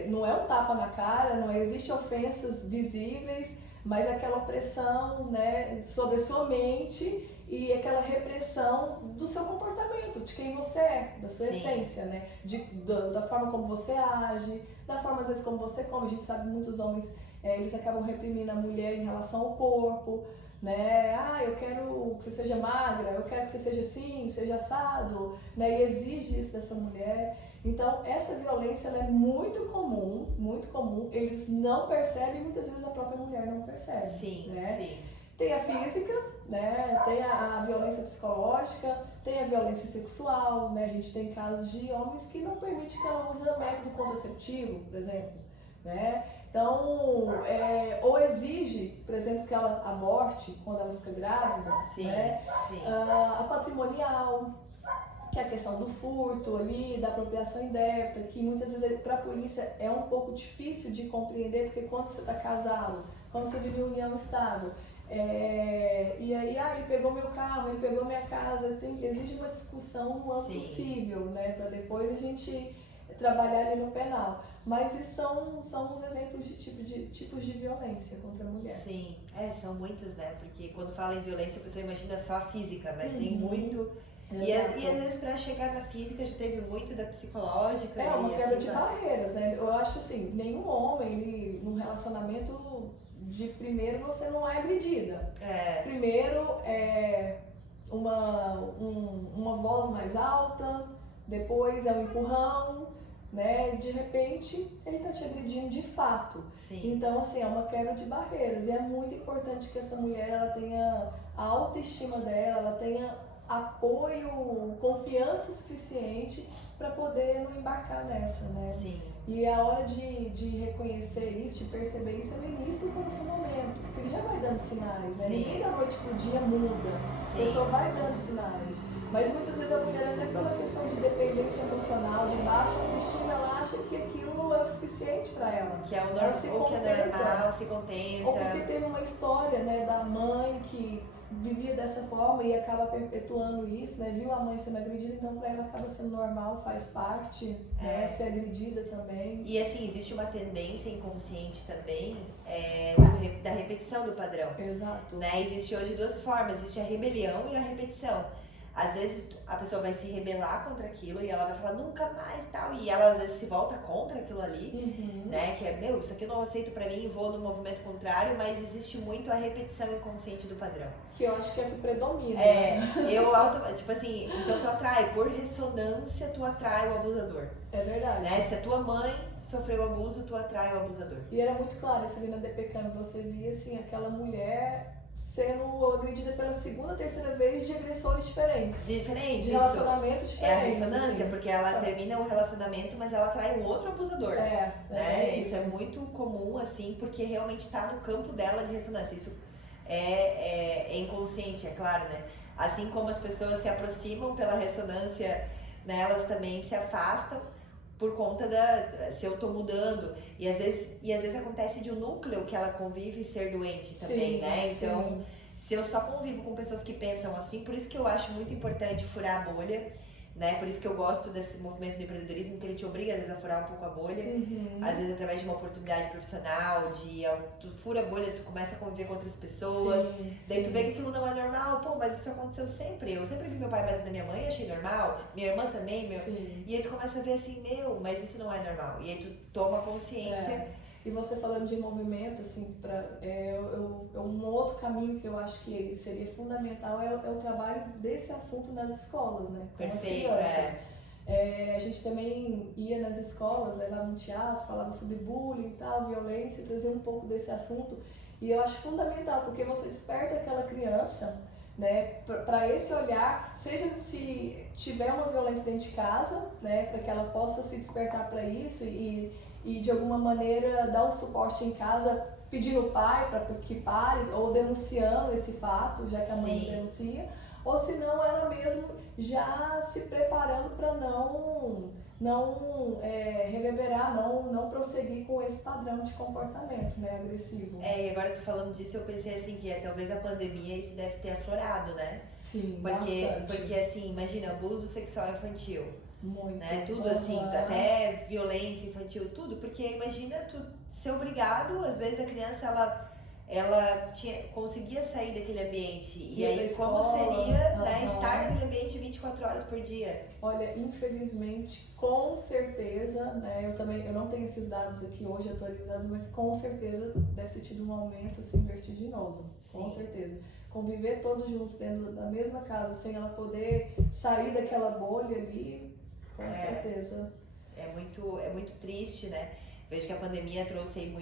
não é um tapa na cara, não existem ofensas visíveis, mas aquela opressão, né, sobre a sua mente e aquela repressão do seu comportamento, de quem você é, da sua essência, né? Da forma como você age, da forma às vezes como você come. A gente sabe que muitos homens eles acabam reprimindo a mulher em relação ao corpo, né? Ah, eu quero que você seja magra, eu quero que você seja assim, seja assado, né? E exige isso dessa mulher. Então, essa violência ela é muito comum, eles não percebem, muitas vezes a própria mulher não percebe. Sim, né? sim. Tem a física, né? Tem a violência psicológica, tem a violência sexual, né? A gente tem casos de homens que não permitem que ela use método contraceptivo, por exemplo, né? Então, ou exige, por exemplo, que ela aborte quando ela fica grávida, Sim, né? sim. A patrimonial, que é a questão do furto ali, da apropriação indébita, que muitas vezes para a polícia é um pouco difícil de compreender, porque quando você está casado, quando você vive em união estável, e aí, ele pegou meu carro, ele pegou minha casa, exige uma discussão no âmbito civil, né, para depois a gente trabalhar ali no penal. Mas isso são os exemplos de tipos de violência contra a mulher. Sim, são muitos, né? Porque quando fala em violência, a pessoa imagina só a física, mas tem muito. E às vezes para chegar na física já teve muito da psicológica. É uma quebra assim, de barreiras, né? Eu acho assim, nenhum homem, ele, num relacionamento de primeiro, você não é agredida. Primeiro é uma voz mais alta, depois é um empurrão, né? De repente ele tá te agredindo de fato. Sim. Então, assim, é uma quebra de barreiras. E é muito importante que essa mulher ela tenha a autoestima dela, ela tenha apoio, confiança suficiente para poder não embarcar nessa, né? Sim. E a hora de reconhecer isso, de perceber isso, é no início do relacionamento, porque ele já vai dando sinais, né? Sim. Ninguém da noite pro dia muda, a pessoa vai dando sinais. Mas muitas vezes a mulher, até pela questão de dependência emocional, de baixa autoestima, ela acha que aquilo é o suficiente para ela. Que é o normal, ou que é normal, se contenta. Ou porque teve uma história, né, da mãe que vivia dessa forma e acaba perpetuando isso, né? Viu a mãe sendo agredida, então para ela acaba sendo normal, faz parte, né? Ser agredida também. E assim, existe uma tendência inconsciente também da repetição do padrão. Exato. Né? Existe hoje duas formas, existe a rebelião e a repetição. Às vezes a pessoa vai se rebelar contra aquilo e ela vai falar nunca mais tal, e ela às vezes se volta contra aquilo ali, né? Que é, isso aqui eu não aceito pra mim, vou no movimento contrário, mas existe muito a repetição inconsciente do padrão. Que eu acho que é o que predomina. Tipo assim, então tu atrai, por ressonância tu atrai o abusador. É verdade. Né? Se a tua mãe sofreu abuso, tu atrai o abusador. E era muito claro isso ali na DPCAM, você via assim, aquela mulher sendo agredida pela segunda, terceira vez de agressores diferentes. De relacionamentos diferentes. É a ressonância, assim. Porque ela termina o relacionamento, mas ela atrai um outro abusador. Isso é muito comum, assim, porque realmente tá no campo dela de ressonância. Isso é inconsciente, é claro, né? Assim como as pessoas se aproximam pela ressonância, né, elas também se afastam por conta se eu tô mudando, e às vezes acontece de um núcleo que ela convive ser doente também, né? Então, se eu só convivo com pessoas que pensam assim, por isso que eu acho muito importante furar a bolha, né? Por isso que eu gosto desse movimento do empreendedorismo, que ele te obriga às vezes a furar um pouco a bolha, às vezes através de uma oportunidade profissional, tu fura a bolha, tu começa a conviver com outras pessoas, daí tu vê que aquilo não é normal, mas isso aconteceu sempre, eu sempre vi meu pai batendo na minha mãe e achei normal, minha irmã também, e aí tu começa a ver assim, mas isso não é normal, e aí tu toma consciência. E você falando de movimento, assim, um outro caminho que eu acho que seria fundamental é o trabalho desse assunto nas escolas, né? Com as crianças. A gente também ia nas escolas, levava um teatro, falava sobre bullying e tal, violência, trazia um pouco desse assunto. E eu acho fundamental, porque você desperta aquela criança, né, para esse olhar, seja se tiver uma violência dentro de casa, né, para que ela possa se despertar para isso e e de alguma maneira dar um suporte em casa, pedindo o pai para que pare, ou denunciando esse fato, já que a mãe Sim. denuncia, ou se não ela mesmo já se preparando para não reverberar, não prosseguir com esse padrão de comportamento, né, agressivo. E agora tu falando disso, eu pensei assim que talvez a pandemia isso deve ter aflorado, né? Sim, Porque bastante. assim, imagina, abuso sexual infantil, Muito. né? Tudo assim, até violência infantil, tudo. Porque imagina tu ser obrigado, às vezes a criança ela conseguia sair daquele ambiente. E Ia pra aí como escola, seria, né, estar naquele ambiente 24 horas por dia? Olha, infelizmente, com certeza, né, eu não tenho esses dados aqui hoje atualizados, mas com certeza deve ter tido um aumento assim vertiginoso, com Sim. certeza. Conviver todos juntos dentro da mesma casa, sem ela poder sair daquela bolha ali, com certeza. É muito triste, né? Vejo que a pandemia trouxe aí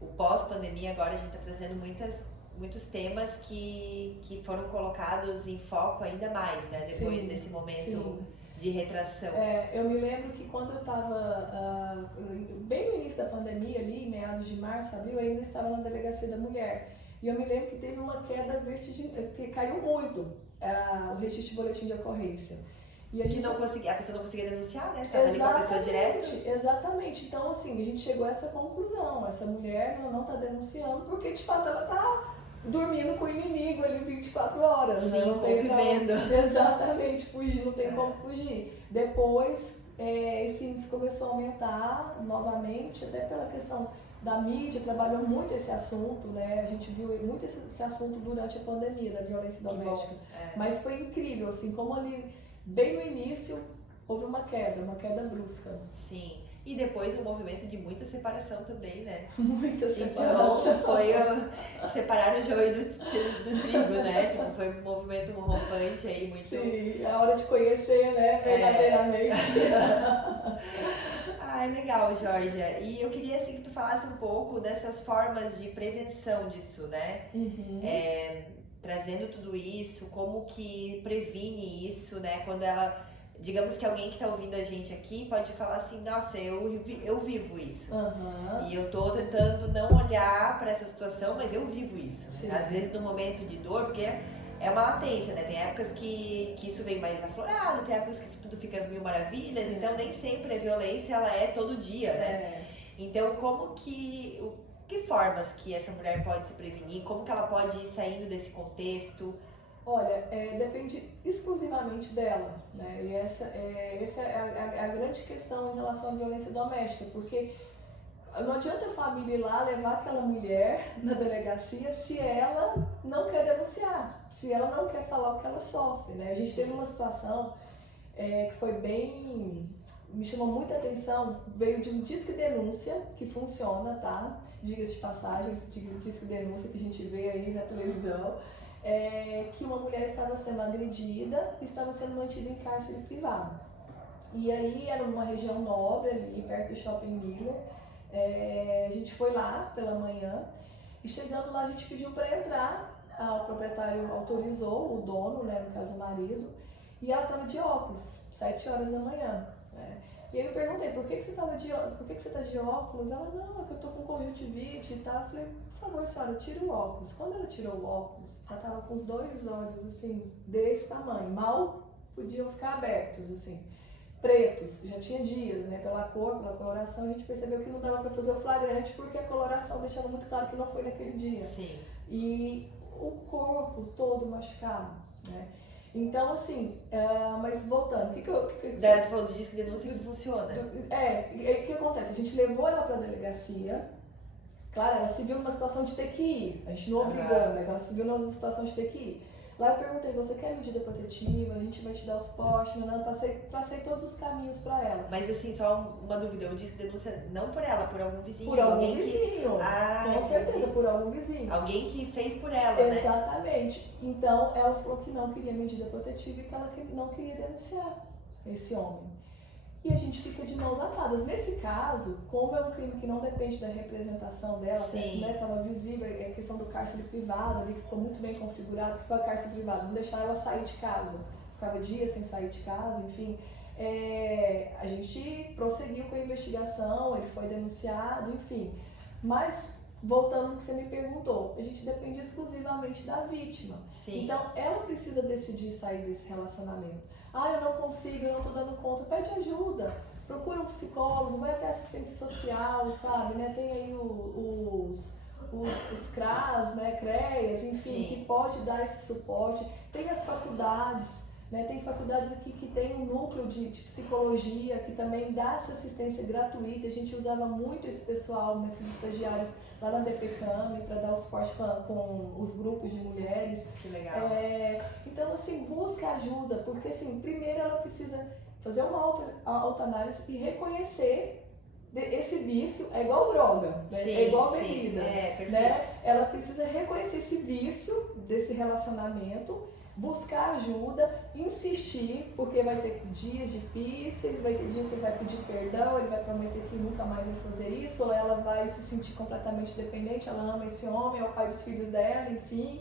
o pós-pandemia agora a gente está trazendo muitos temas que foram colocados em foco ainda mais, né? Depois desse momento de retração. Eu me lembro que quando eu estava bem no início da pandemia ali, em meados de março, abril, eu ainda estava na delegacia da mulher. E eu me lembro que teve uma queda vertiginosa, que caiu muito o registro de boletim de ocorrência. E a pessoa não conseguia denunciar, né? Estava ali com a pessoa direto. Exatamente. Então, assim, a gente chegou a essa conclusão. Essa mulher não está denunciando porque, de fato, ela está dormindo com o inimigo ali 24 horas. Sim, né? Não tem convivendo. Exatamente, fugir, não tem como fugir. Depois, esse índice começou a aumentar novamente, até pela questão da mídia, trabalhou muito esse assunto, né? A gente viu muito esse assunto durante a pandemia da violência doméstica. Mas foi incrível, assim, como ali, bem no início, houve uma queda brusca. Sim. E depois um movimento de muita separação também, né? Muita separação. Então foi separar o joio do trigo, né? Tipo, foi um movimento rompante aí, muito... Sim, é a hora de conhecer, né? Verdadeiramente. Legal, Georgia. E eu queria assim que tu falasse um pouco dessas formas de prevenção disso, né? Uhum. Trazendo tudo isso, como que previne isso, né? Quando ela... Digamos que alguém que está ouvindo a gente aqui pode falar assim, nossa, eu vivo isso. Uhum. E eu tô tentando não olhar para essa situação, mas eu vivo isso. Sim. Às vezes no momento de dor, porque é uma latência, né? Tem épocas que isso vem mais aflorado, tem épocas que tudo fica às mil maravilhas, então nem sempre a violência ela é todo dia, né? Então que formas que essa mulher pode se prevenir? Como que ela pode ir saindo desse contexto? Olha, depende exclusivamente dela, né? E essa é a grande questão em relação à violência doméstica, porque não adianta a família ir lá levar aquela mulher na delegacia se ela não quer denunciar, se ela não quer falar o que ela sofre, né? A gente teve uma situação que foi me chamou muita atenção, veio de um Disque Denúncia, que funciona, tá? Diga-se de passagem, esse Disque Denúncia que a gente vê aí na televisão, que uma mulher estava sendo agredida e estava sendo mantida em cárcere privado. E aí era numa região nobre ali, perto do Shopping Miller. A gente foi lá pela manhã e chegando lá a gente pediu para entrar, o proprietário autorizou, o dono, né, no caso o marido, e ela estava de óculos, 7 horas da manhã. E aí eu perguntei, por que você tá de óculos? Ela, não, é que eu tô com conjuntivite e tal. Eu falei, por favor, senhora, tira o óculos. Quando ela tirou o óculos, ela tava com os 2 olhos, assim, desse tamanho. Mal podiam ficar abertos, assim, pretos. Já tinha dias, né, pela cor, pela coloração, a gente percebeu que não dava pra fazer o flagrante, porque a coloração deixava muito claro que não foi naquele dia. Sim. E o corpo todo machucado, né? Então, assim, mas voltando, o que Daí tu falou do Disque Denúncia que funciona. O que acontece? A gente levou ela pra delegacia, claro, ela se viu numa situação de ter que ir, a gente não obrigou, mas ela se viu numa situação de ter que ir. Lá eu perguntei, você quer medida protetiva? A gente vai te dar o suporte, não, passei todos os caminhos pra ela. Mas assim, só uma dúvida, eu disse denúncia não por ela, por algum vizinho. Por algum vizinho, com certeza, por algum vizinho. Alguém que fez por ela, né? Exatamente. Então, ela falou que não queria medida protetiva e que ela não queria denunciar esse homem. E a gente fica de mãos atadas. Nesse caso, como é um crime que não depende da representação dela, né, estava visível, a questão do cárcere privado ali, que ficou muito bem configurado, que foi o cárcere privado, não deixar ela sair de casa, ficava dias sem sair de casa, enfim. a gente prosseguiu com a investigação, ele foi denunciado, enfim. Mas, voltando ao que você me perguntou, a gente depende exclusivamente da vítima. Sim. Então, ela precisa decidir sair desse relacionamento. Ah, eu não consigo, eu não tô dando conta. Pede ajuda, procura um psicólogo, vai até assistência social, sabe? Né? Tem aí os CRAS, né? CREAS, enfim, Sim. que pode dar esse suporte. Tem as faculdades, né? Tem faculdades aqui que tem um núcleo de psicologia que também dá essa assistência gratuita. A gente usava muito esse pessoal, nesses estagiários lá na DPCAM para dar o suporte com os grupos de mulheres. Que legal. Então, assim, busca ajuda, porque assim, primeiro ela precisa fazer uma autoanálise e reconhecer esse vício. É igual droga, né? Sim, é igual sim. bebida. Perfeito. Né? Ela precisa reconhecer esse vício desse relacionamento, buscar ajuda, insistir, porque vai ter dias difíceis, vai ter dia que ele vai pedir perdão, ele vai prometer que nunca mais vai fazer isso, ou ela vai se sentir completamente dependente, ela ama esse homem, é o pai dos filhos dela, enfim,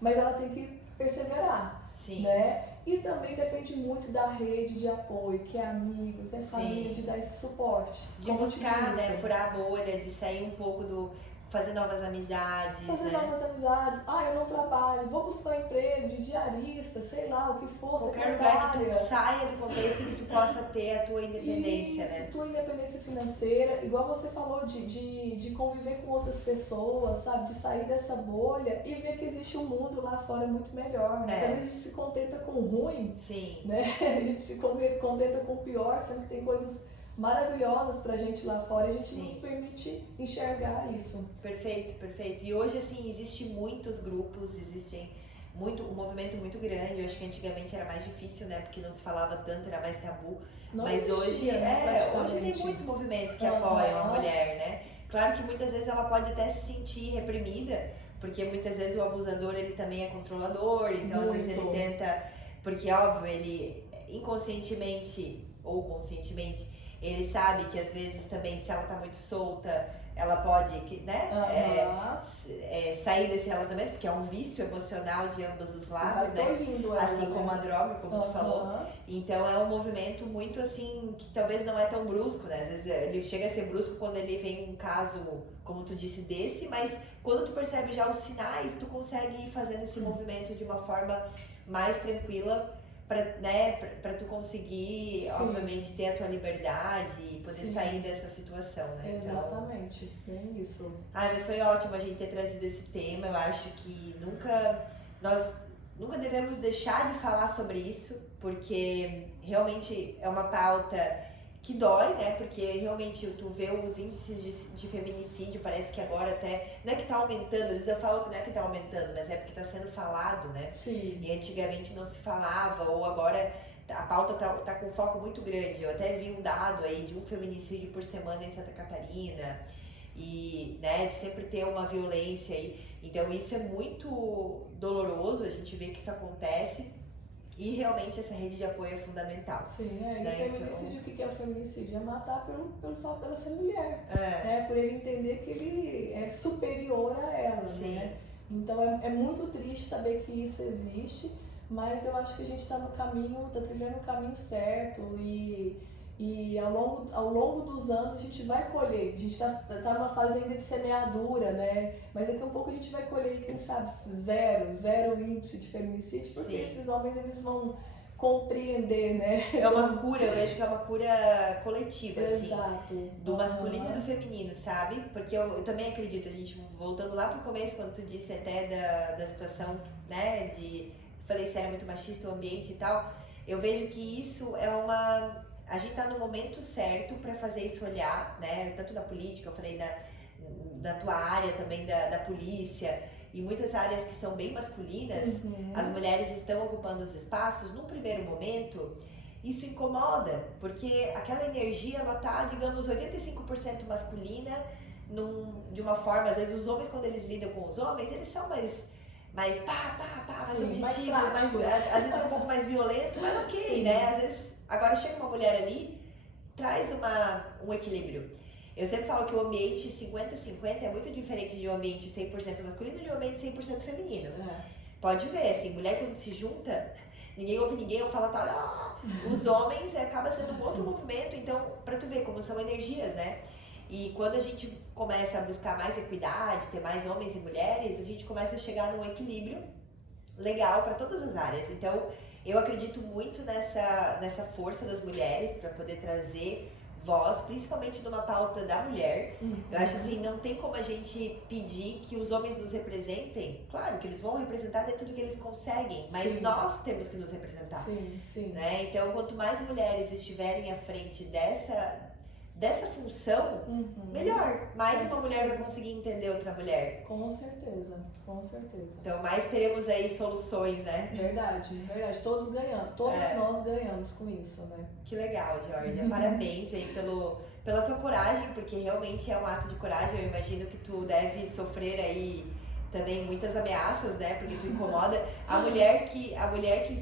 mas ela tem que perseverar. Sim. Né? E também depende muito da rede de apoio, que é amigos, é família, de dar esse suporte. De buscar, né, furar a bolha, de sair um pouco fazer novas amizades, fazer novas amizades. Ah, eu não trabalho, vou buscar um emprego de diarista, sei lá, o que for, qualquer lugar que tu saia do contexto e que tu possa ter a tua independência, isso, né? tua independência financeira, igual você falou de conviver com outras pessoas, sabe? De sair dessa bolha e ver que existe um mundo lá fora muito melhor, né? Porque às vezes a gente se contenta com o ruim, Sim. Né? A gente se contenta com o pior, sendo que tem coisas maravilhosas pra gente lá fora e a gente não se permite enxergar isso. Perfeito, perfeito. E hoje, assim, existem muitos grupos, um movimento muito grande. Eu acho que antigamente era mais difícil, né? Porque não se falava tanto, era mais tabu. Não mas existia, hoje tem muitos movimentos que apoiam a mulher, né? Claro que muitas vezes ela pode até se sentir reprimida, porque muitas vezes o abusador, ele também é controlador, então às vezes ele tenta, porque óbvio, ele inconscientemente ou conscientemente, ele sabe que às vezes também, se ela tá muito solta, ela pode, né, sair desse relacionamento, porque é um vício emocional de ambos os lados, né? Assim como a droga, como tu falou. Então é um movimento muito assim, que talvez não é tão brusco, né? Às vezes ele chega a ser brusco quando ele vem um caso, como tu disse, desse, mas quando tu percebe já os sinais, tu consegue ir fazendo esse movimento de uma forma mais tranquila, pra tu conseguir, obviamente, ter a tua liberdade e poder sair dessa situação, né? Exatamente, bem isso. Mas foi ótimo a gente ter trazido esse tema. Eu acho que nós nunca devemos deixar de falar sobre isso, porque realmente é uma pauta que dói, né? Porque realmente tu vê os índices de feminicídio, parece que agora até, não é que tá aumentando, às vezes eu falo que não é que tá aumentando, mas é porque tá sendo falado, né? Sim. E antigamente não se falava, ou agora a pauta tá com foco muito grande. Eu até vi um dado aí de um feminicídio por semana em Santa Catarina, e, né, de sempre ter uma violência aí. Então isso é muito doloroso, a gente vê que isso acontece. E realmente essa rede de apoio é fundamental. Sim, e o feminicídio, o que é o feminicídio? É matar pelo fato dela ser mulher. Por ele entender que ele é superior a ela, né? Então é muito triste saber que isso existe, mas eu acho que a gente está trilhando o caminho certo e ao longo dos anos a gente vai colher. A gente tá numa fase ainda de semeadura, né? Mas daqui a um pouco a gente vai colher, quem sabe, zero índice de feminicídio, porque esses homens, eles vão compreender, né? É uma cura, eu vejo que é uma cura coletiva, Exato. Assim, do masculino e do feminino, sabe? Porque eu também acredito, a gente, voltando lá pro começo, quando tu disse até da situação, né, falei se era muito machista o ambiente e tal, eu vejo que isso é a gente tá no momento certo para fazer isso olhar, né? Tanto da política, eu falei da tua área também, da polícia, e muitas áreas que são bem masculinas, as mulheres estão ocupando os espaços. Num primeiro momento, isso incomoda, porque aquela energia, ela tá, digamos, 85% masculina, de uma forma, às vezes os homens, quando eles lidam com os homens, eles são mais mais objetivo, às vezes é um pouco mais violento, mas ok, né? Às vezes, agora chega uma mulher ali, traz um equilíbrio. Eu sempre falo que o ambiente 50-50 é muito diferente de um ambiente 100% masculino e de um ambiente 100% feminino. Pode ver, assim, mulher quando se junta, ninguém ouve ninguém, eu falo, os homens acaba sendo um outro movimento, então, pra tu ver como são energias, né? E quando a gente começa a buscar mais equidade, ter mais homens e mulheres, a gente começa a chegar num equilíbrio legal para todas as áreas. Então, eu acredito muito nessa força das mulheres para poder trazer voz, principalmente numa pauta da mulher. Eu acho assim, não tem como a gente pedir que os homens nos representem. Claro que eles vão representar dentro do que eles conseguem, mas Sim. nós temos que nos representar. Sim, sim. Né? Então, quanto mais mulheres estiverem à frente dessa função, melhor. Mais uma mulher vai conseguir entender outra mulher. Com certeza, com certeza. Então, mais teremos aí soluções, né? Verdade, verdade. Todos ganhamos, todos nós ganhamos com isso, né? Que legal, Georgia. Parabéns aí pela tua coragem, porque realmente é um ato de coragem. Eu imagino que tu deve sofrer aí também muitas ameaças, né? Porque tu incomoda. A mulher que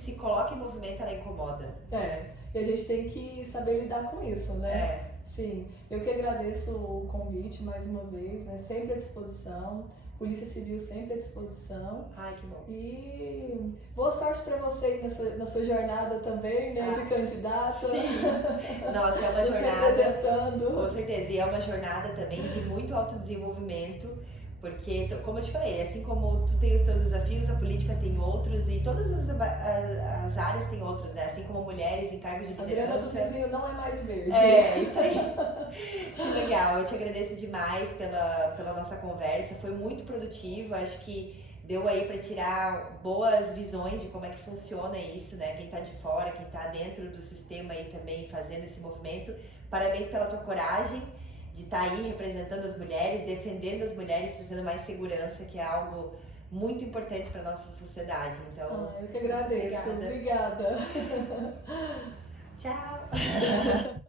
se coloca em movimento, ela incomoda. E a gente tem que saber lidar com isso, né? É. Sim, eu que agradeço o convite mais uma vez, né? Sempre à disposição. Polícia Civil sempre à disposição. Ai, que bom. E boa sorte para você aí na sua jornada também, né? De candidata. Sim. Nossa, é uma Se jornada. apresentando. Com certeza. E é uma jornada também de muito autodesenvolvimento. Porque, como eu te falei, assim como tu tem os teus desafios, a política tem outros e todas as áreas têm outros, né? Assim como mulheres em cargos de A grama do liderança. vizinho não é mais verde. É, isso aí. Que legal, eu te agradeço demais pela nossa conversa, foi muito produtivo, acho que deu aí para tirar boas visões de como é que funciona isso, né? Quem tá de fora, quem tá dentro do sistema aí também fazendo esse movimento. Parabéns pela tua coragem de estar aí representando as mulheres, defendendo as mulheres, trazendo mais segurança, que é algo muito importante para nossa sociedade. Então, eu que agradeço. Obrigada. Tchau.